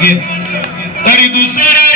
तरी दुसरा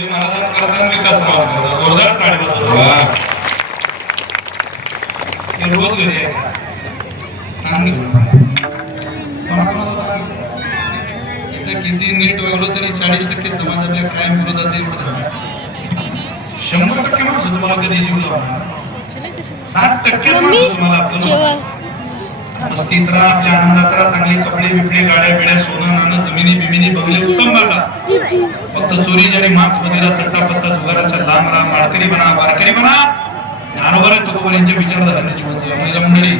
महाराजांकरता विकासराव करता जोरदार टाळी वाजवतात. हे रोज घरी आहे का? ताण घेऊन इथं किती नीट वागलो तरी 40% समाज आपल्या काय विरोधात आहे एवढं झालं. 100% माणसं तुम्हाला कधी जीव लावणार, 60% माणसं तुम्हाला आपलं मस्तीत राहा, आपल्या आनंदात राहा, चांगले कपडे बिपडे गाड्या बिड्या सोनं नाणं जमिनी बिमिनी बंगले उत्तम बागा. फक्त चोरी जरी मांस मदिरा सट्टा पत्ता जुगाराच्या लांब राहा, माळकरी बना बारकरी बना. ज्ञानोबा तुकोबर यांच्या विचारधारेने जीवन जगा. म्हणजे मंडळी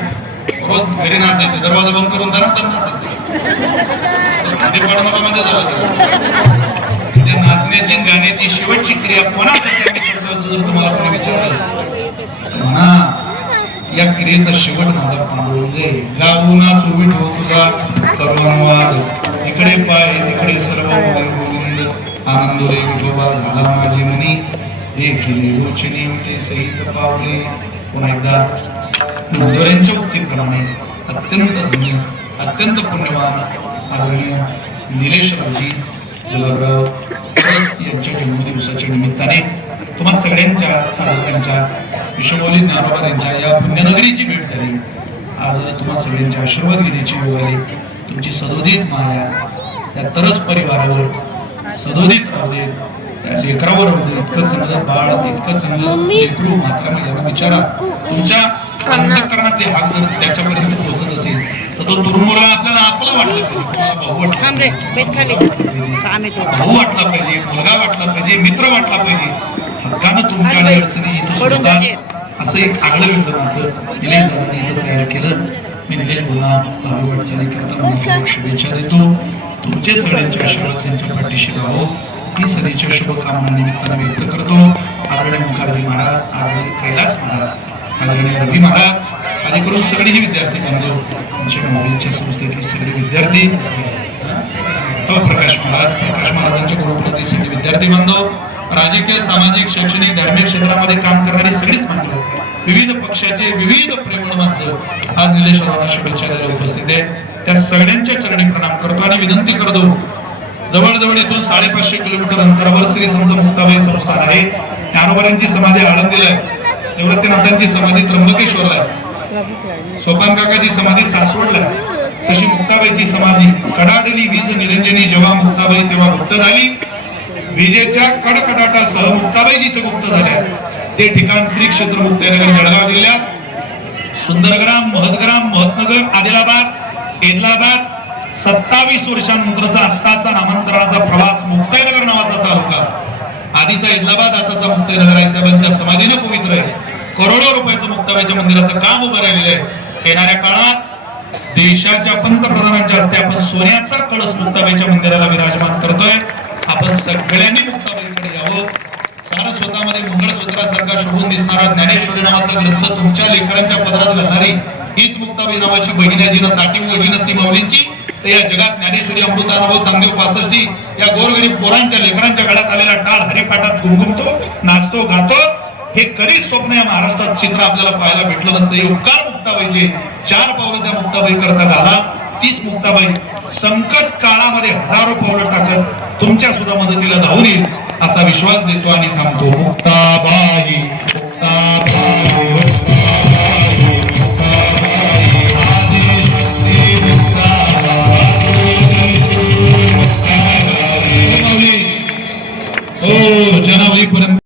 रोज घरी नाचायचं, दरवाजा बंद करून दरात नाचायचं. म्हणजे पडू नका म्हणजे झालं. त्या नाचण्याची गाण्याची शेवटची क्रिया कोणासाठी आम्ही करतो असं जर तुम्हाला कोणी विचारलं तर म्हणा या क्रियेचा शेवट माझा पांडुरंग आहे. गाऊना चोवीट हो तुझा करुणावाद, जिकडे पाय तिकडे सर्व गोविंद आनंद रे विठोबा झाला माझे मनी, हे केले लोचनी ते सहित पावले. पुन्हा एकदा उद्धवरांच्या उक्तीप्रमाणे अत्यंत धन्य अत्यंत पुण्यवान आदरणीय निलेशरावजी गुलाबराव यांच्या जन्मदिवसाच्या निमित्ताने तुम्हा सगळ्यांच्या साधकांच्या विश्वमौली ज्ञानोबा यांच्या या पुण्यनगरीची भेट झाली. आज तुम्हा सगळ्यांच्या आशीर्वाद घेण्याची योग आली. तुमची सदोदित माया या तरस परिवारावर सदोदित राहू दे, त्या लेकरावर राहू दे. इतकं चांगलं बाळ, इतकं चांगलं लेकरू मात्र महिलांना विचारा, तुमच्या अंतःकरणात ते हाक जर त्याच्यापर्यंत पोहोचत असेल तर तो तरुण मुलगा आपल्याला आपला वाटलं पाहिजे, भाऊ वाटला पाहिजे, मुलगा वाटला पाहिजे, मित्र वाटला पाहिजे. हक्कानं तुमच्या अडचणी इथं सुद्धा असं एक आगळं वेगळं नातं निलेश दादांनी इथं तयार केलं. मी निलेश बोलना भावी वाटचाली करता शुभेच्छा देतो. तुमचे सगळ्यांच्या आशीर्वाद त्यांच्या पाठीशी राहो ही सदिच्छा शुभकामना निमित्तानं व्यक्त करतो. आदरणीय मुखार्जी महाराज, आदरणीय कैलास महाराज, आदरणीय रवी महाराज आणि करून सगळेही विद्यार्थी बांधव, आमच्या मुलींच्या संस्थेतील सगळे विद्यार्थी, प्रकाश महाराजांच्या गुरुकुलातील सगळे विद्यार्थी बांधव, राजकीय सामाजिक शैक्षणिक धार्मिक क्षेत्रामध्ये काम करणारी सगळीच बांधव, विविध पक्षाचे विविध प्रेमळ माणसं आज निलेशरावांना शुभेच्छा द्यायला उपस्थित आहे. त्या सगळ्यांच्या चरणी प्रणाम करतो आणि विनंती करतो, जवळजवळ इथून 550 किलोमीटर अंतरावर श्री संत मुक्ताबाई संस्थान आहे. ज्ञानोबांची समाधी आळंदीला आहे, निवृत्तीनाथांची समाधी त्र्यंबकेश्वरला आहे, सोपान काकाची समाधी सासवडला आहे. तशी मुक्ताबाईची समाधी कडाडली वीज निरंजनी, जेव्हा मुक्ताबाई तेव्हा गुप्त झाली. विजेच्या कडकडाटासह मुक्ताबाई जिथे गुप्त झाल्या ते ठिकाण श्री क्षेत्र मुक्ताईनगर जळगाव जिल्ह्यात सुंदरग्राम, महदग्राम, महत्नगर, आदिलाबाद, एदलाबाद. 27 वर्षानंतरचा आत्ताचा नामांतरणाचा प्रवास मुक्ताईनगर नावाचा तालुका, आधीचा एदलाबाद आताचा मुक्ताईनगर आहे. साहेबांच्या समाधीनं पवित्र आहे. करोडो रुपयाचं मुक्ताबाईच्या मंदिराचं काम उभं राहिलेलं आहे. येणाऱ्या काळात देशाच्या पंतप्रधानांच्या हस्ते आपण सोन्याचा कळस मुक्ताबाईच्या मंदिराला विराजमान करतोय. आपण सगळ्यांनी मुक्ताबाईकडे यावं. सारस्वतामध्ये मंगळसूत्रासारखा शोभून दिसणारा ज्ञानेश्वरी नावाचा ग्रंथ तुमच्या लेकरांच्या पदरात घालणारी हीच मुक्ताबाई नावाची बहीण आहे, जिनं ताटी उघडली नसती माऊलींची तर या जगात ज्ञानेश्वरी अमृतानुभव चांगदेव 65 या गोरगरीब पोरांच्या लेकरांच्या गळ्यात आलेला टाळ हरिपाठात गुणगुणतो, नाचतो, गातो. हे कधीच स्वप्न या महाराष्ट्रात चित्र आपल्याला पाहायला भेटलं नसतं. हे उपकार मुक्ताबाईचे 4 पावलं त्या मुक्ताबाई करता घाला. तीच मुक्ताबाई संकट काळामध्ये हजारो पावलं टाकत तुमच्या सुद्धा मदतीला धावून येईल असा विश्वास देतो आणि थांबतो. मुक्ताबाई, मुक्ताबाई, सूचना होईपर्यंत